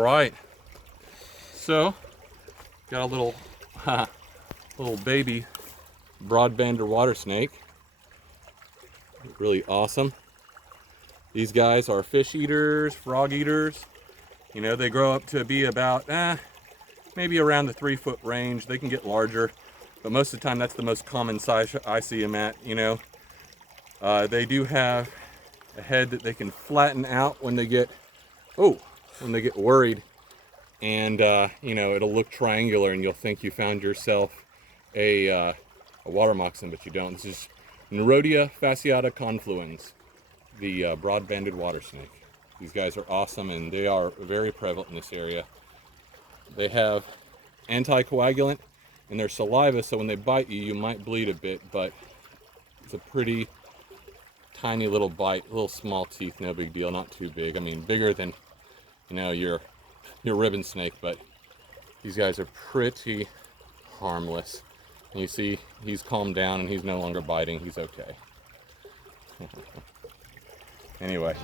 right, so got a little little baby broadbander water snake. Really awesome. These guys are fish eaters, frog eaters. You know, they grow up to be about maybe around the 3-foot range. They can get larger, but most of the time that's the most common size I see them at. You know, they do have a head that they can flatten out when they get worried, and you know, it'll look triangular and you'll think you found yourself a water moccasin, but you don't. This is Nerodia fasciata confluens, the broad-banded water snake. These guys are awesome, and they are very prevalent in this area. They have anticoagulant in their saliva, so when they bite you, you might bleed a bit, but it's a pretty tiny little bite, little small teeth, no big deal, not too big. I mean, bigger than, you know, your ribbon snake, but these guys are pretty harmless. And you see, he's calmed down and he's no longer biting. He's okay. Anyway.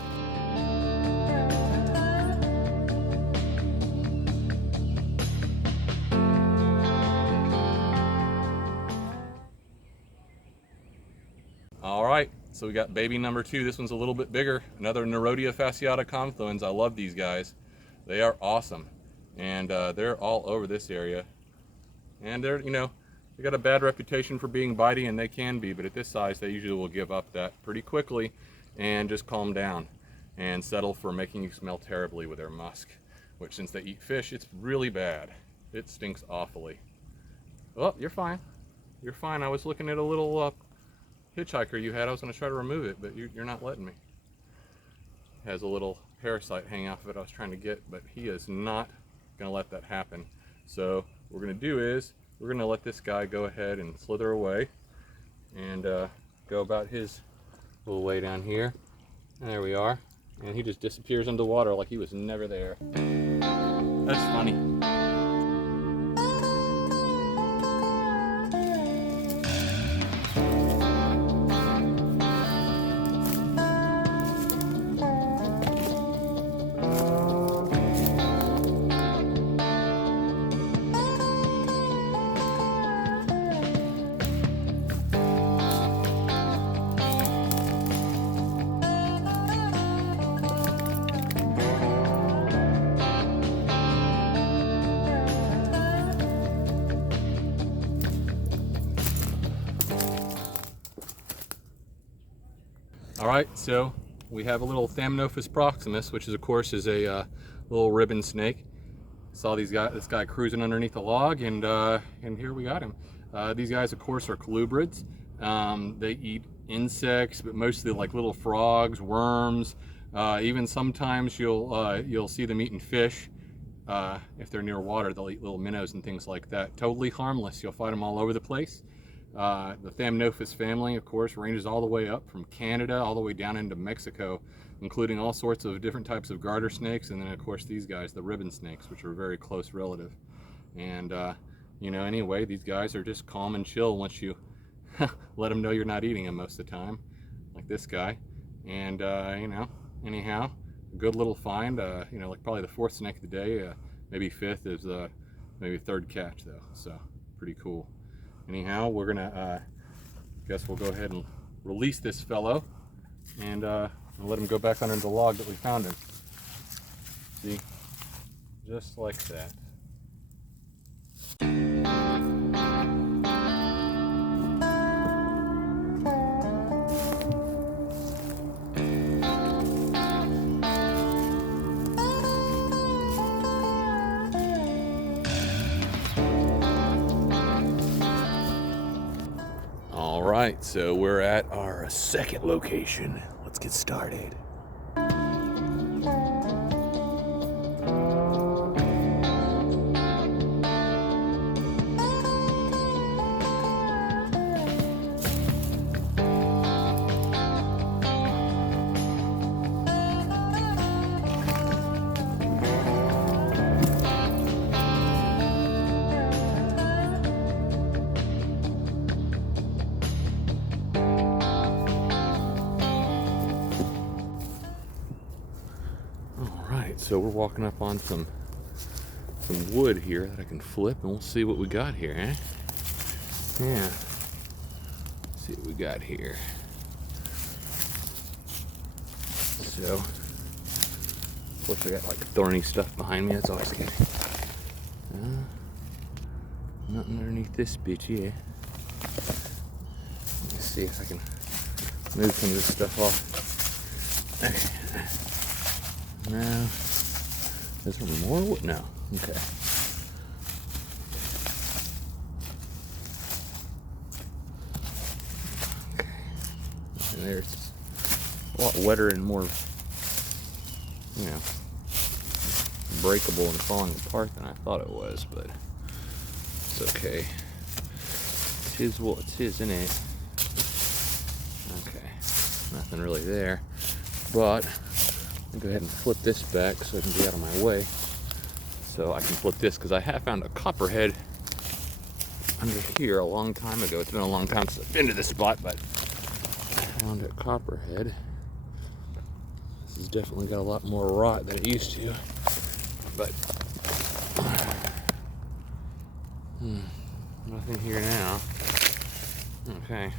All right, so we got baby number 2. This one's a little bit bigger. Another Nerodia fasciata confluens. I love these guys. They are awesome, and they're all over this area. And they're, you know, they got a bad reputation for being bitey, and they can be, but at this size, they usually will give up that pretty quickly and just calm down and settle for making you smell terribly with their musk, which, since they eat fish, it's really bad. It stinks awfully. Oh, you're fine. You're fine. I was looking at a little hitchhiker you had. I was going to try to remove it, but you're not letting me. It has a little parasite hanging off of it I was trying to get, but he is not going to let that happen. So what we're going to do is we're going to let this guy go ahead and slither away and go about his little way down here. And there we are. And he just disappears under the water like he was never there. That's funny. All right, so we have a little Thamnophis proximus, which is, of course, is a little ribbon snake. Saw this guy cruising underneath a log, and here we got him. These guys, of course, are colubrids. They eat insects, but mostly like little frogs, worms. Even sometimes you'll see them eating fish. If they're near water, they'll eat little minnows and things like that. Totally harmless. You'll find them all over the place. The Thamnophis family, of course, ranges all the way up from Canada all the way down into Mexico, including all sorts of different types of garter snakes, and then, of course, these guys, the ribbon snakes, which are a very close relative. And you know, anyway, these guys are just calm and chill once you let them know you're not eating them most of the time, like this guy. And you know, anyhow, a good little find. You know, like probably the 4th snake of the day. Maybe 5th is maybe 3rd catch though. So pretty cool. Anyhow, we're gonna guess we'll go ahead and release this fellow and let him go back under the log that we found him. See, just like that. All right, so we're at our 2nd location. Let's get started. So we're walking up on some some wood here that I can flip, and we'll see what we got here, eh? Yeah. Let's see what we got here. So, of course I got like thorny stuff behind me. That's always good. Nothing underneath this bitch here. Let's see if I can move some of this stuff off. Okay. No. Is there more wood? No. Okay. And there's a lot wetter and more, you know, breakable and falling apart than I thought it was, but it's okay. It is what it is, isn't it? Okay. Nothing really there. But I'll go ahead and flip this back so I can be out of my way. So I can flip this because I have found a copperhead under here a long time ago. It's been a long time since I've been to this spot, but I found a copperhead. This has definitely got a lot more rot than it used to. But nothing here now. Okay.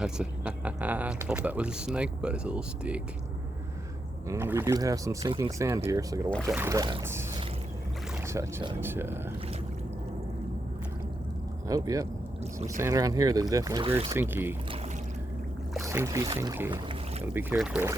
That's a I thought that was a snake, but it's a little stick. And we do have some sinking sand here, so I gotta watch out for that. Cha-cha-cha. Oh, yep. There's some sand around here that's definitely very sinky. Sinky. Gotta be careful.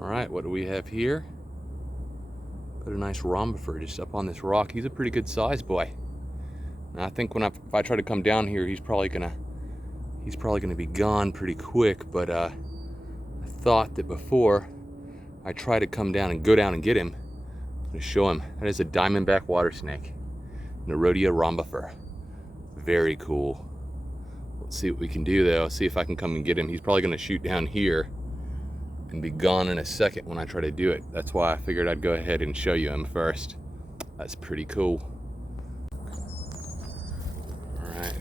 Alright, what do we have here? Put a nice rhombifer just up on this rock. He's a pretty good size boy. And I think if I try to come down here, he's probably gonna be gone pretty quick, but I thought that before I try to come down and go down and get him, I'm gonna show him. That is a diamondback water snake, Nerodia rhombifer. very cool. Let's see what we can do though. See if I can come and get him. He's probably gonna shoot down here and be gone in a second when I try to do it. That's why I figured I'd go ahead and show you him first. That's pretty cool. All right.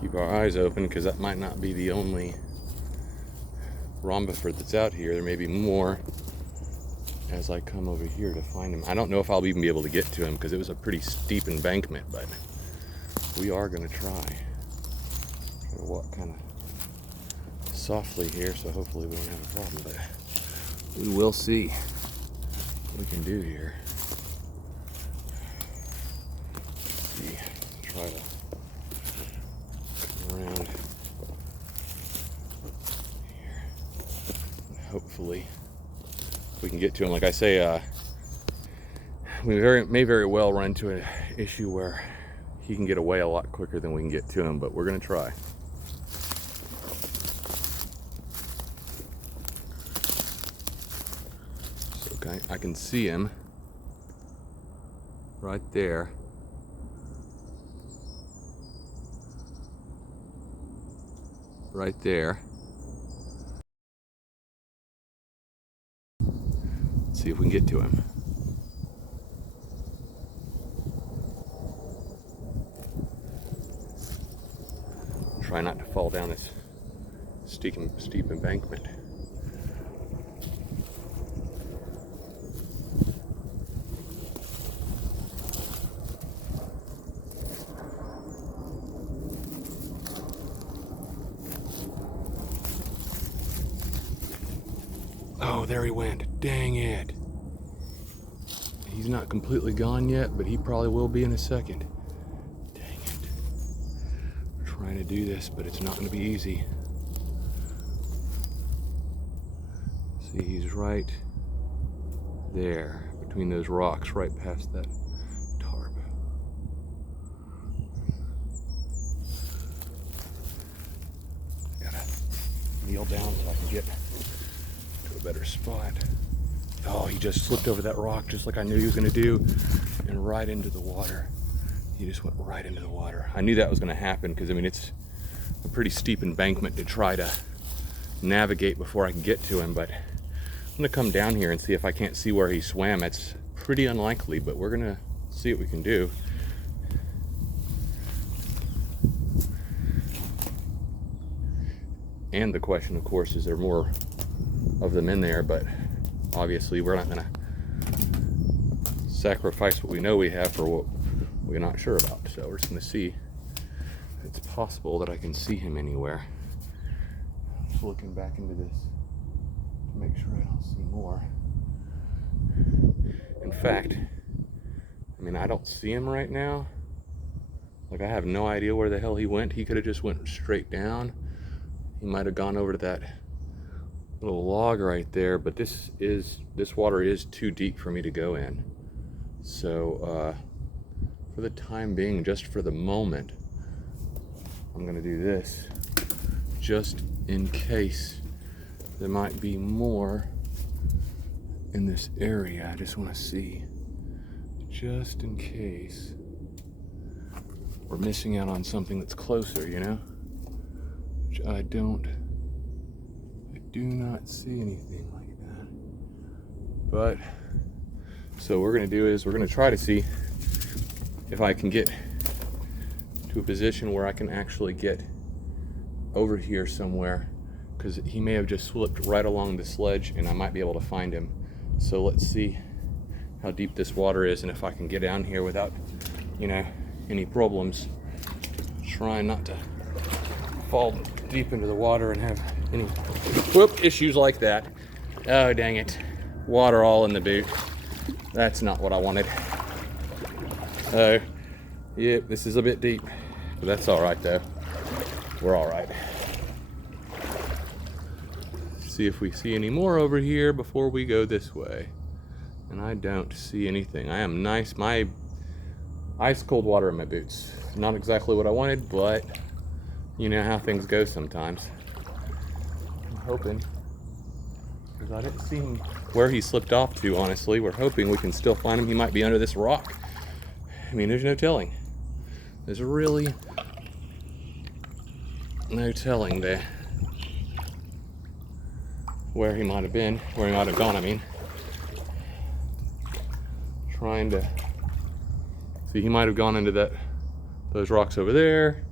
Keep our eyes open because that might not be the only rhombiford that's out here. There may be more as I come over here to find him. I don't know if I'll even be able to get to him because it was a pretty steep embankment, but we are gonna try to walk kind of softly here, so hopefully we won't have a problem, but we will see what we can do here. Let's see, try to come around here. And hopefully we can get to him. Like I say, we may very well run into an issue where he can get away a lot quicker than we can get to him, but we're gonna try. So okay, I can see him right there. Right there. See if we can get to him. Try not to fall down this steep embankment. Oh, there he went. Dang it. He's not completely gone yet, but he probably will be in a second. Dang it. We're trying to do this, but it's not going to be easy. See, he's right there, between those rocks, right past that tarp. Gotta kneel down so I can get to a better spot. Oh, he just slipped over that rock just like I knew he was going to do, and right into the water. He just went right into the water. I knew that was going to happen because, I mean, it's a pretty steep embankment to try to navigate before I can get to him, but I'm going to come down here and see if I can't see where he swam. It's pretty unlikely, but we're going to see what we can do. And the question, of course, is there more of them in there, but obviously we're not going to sacrifice what we know we have for what we're not sure about. So we're just going to see if it's possible that I can see him anywhere. Just looking back into this to make sure I don't see more. In fact, I mean, I don't see him right now. Like, I have no idea where the hell he went. He could have just went straight down. He might have gone over to that little log right there, but this water is too deep for me to go in. So for the time being, just for the moment, I'm gonna do this just in case there might be more in this area. I just want to see, just in case we're missing out on something that's closer, you know, which I do not see anything like that. But so what we're going to do is we're going to try to see if I can get to a position where I can actually get over here somewhere, because he may have just slipped right along the sledge and I might be able to find him. So let's see how deep this water is and if I can get down here without, you know, any problems. Trying not to fall deep into the water and have any issues like that. Oh, dang it. Water all in the boot. That's not what I wanted. Oh, yep, this is a bit deep, but that's all right though. We're all right. See if we see any more over here before we go this way. And I don't see anything. I am nice. My ice cold water in my boots. Not exactly what I wanted, but you know how things go sometimes. I'm hoping, because I didn't see him where he slipped off to, honestly. We're hoping we can still find him. He might be under this rock. I mean, there's no telling. There's really no telling there where he might have been, where he might have gone, I mean. Trying to see, he might have gone into those rocks over there,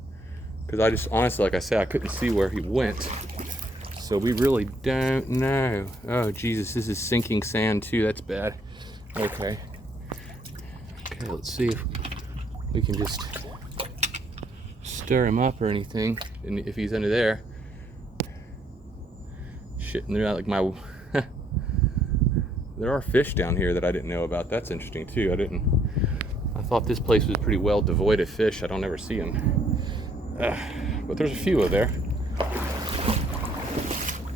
because I just honestly, like I said, I couldn't see where he went, so we really don't know. Oh Jesus, this is sinking sand too. That's bad. Okay, let's see if we can just stir him up or anything, and if he's under there. Shit, and they're like my there are fish down here that I didn't know about. That's interesting too. I thought this place was pretty well devoid of fish. I don't ever see them. But there's a few of there.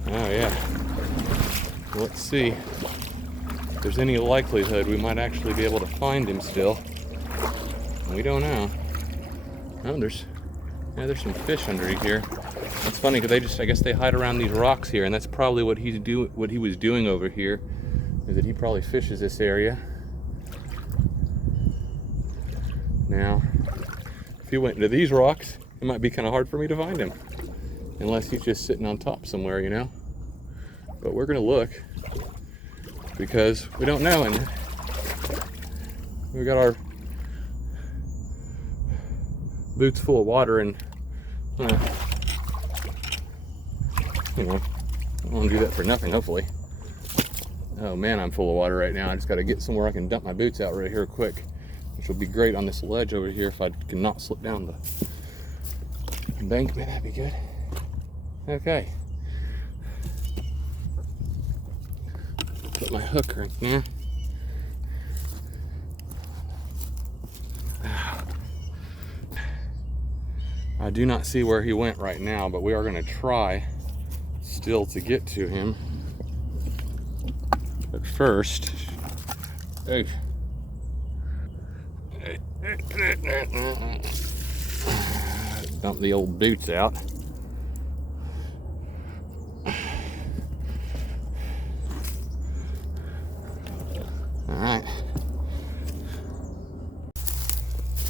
Oh yeah. Let's see if there's any likelihood we might actually be able to find him still. We don't know. Oh, there's some fish under here. It's funny because I guess they hide around these rocks here, and that's probably what he was doing over here, is that he probably fishes this area. Now, if he went into these rocks, it might be kind of hard for me to find him, unless he's just sitting on top somewhere, you know. But we're gonna look, because we don't know, and we got our boots full of water, and you know, I won't do that for nothing, hopefully. Oh man, I'm full of water right now. I just got to get somewhere I can dump my boots out right here quick, which will be great on this ledge over here if I can not slip down the embankment. That'd be good. Okay. Put my hook right there. I do not see where he went right now, but we are going to try still to get to him. But first, dump the old boots out.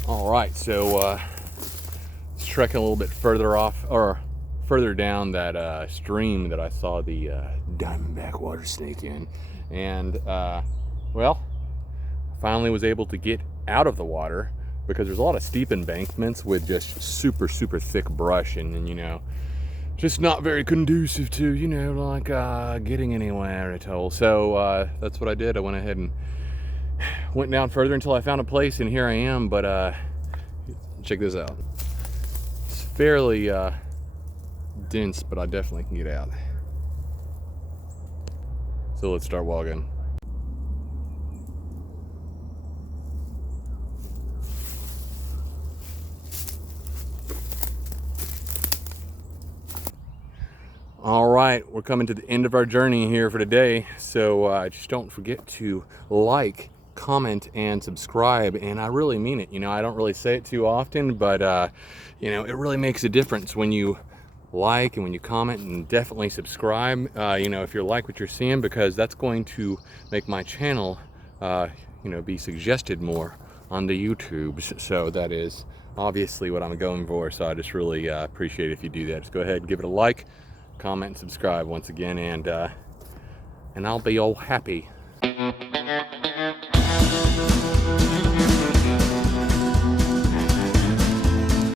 All right, so trekking a little bit further off, or further down that stream that I saw the Diamondback water snake in, and well, finally was able to get out of the water, because there's a lot of steep embankments with just super thick brush, and you know, just not very conducive to, you know, like getting anywhere at all. So that's what I did. I went ahead and went down further until I found a place, and here I am. But check this out. It's fairly dense, but I definitely can get out. So let's start walking. All right, we're coming to the end of our journey here for today. So just don't forget to like, comment, and subscribe. And I really mean it. You know, I don't really say it too often, but you know, it really makes a difference when you like and when you comment, and definitely subscribe, you know, if you like what you're seeing, because that's going to make my channel, you know, be suggested more on the YouTubes. So that is obviously what I'm going for. So I just really appreciate it if you do that. Just go ahead and give it a like, comment, and subscribe once again, and I'll be all happy.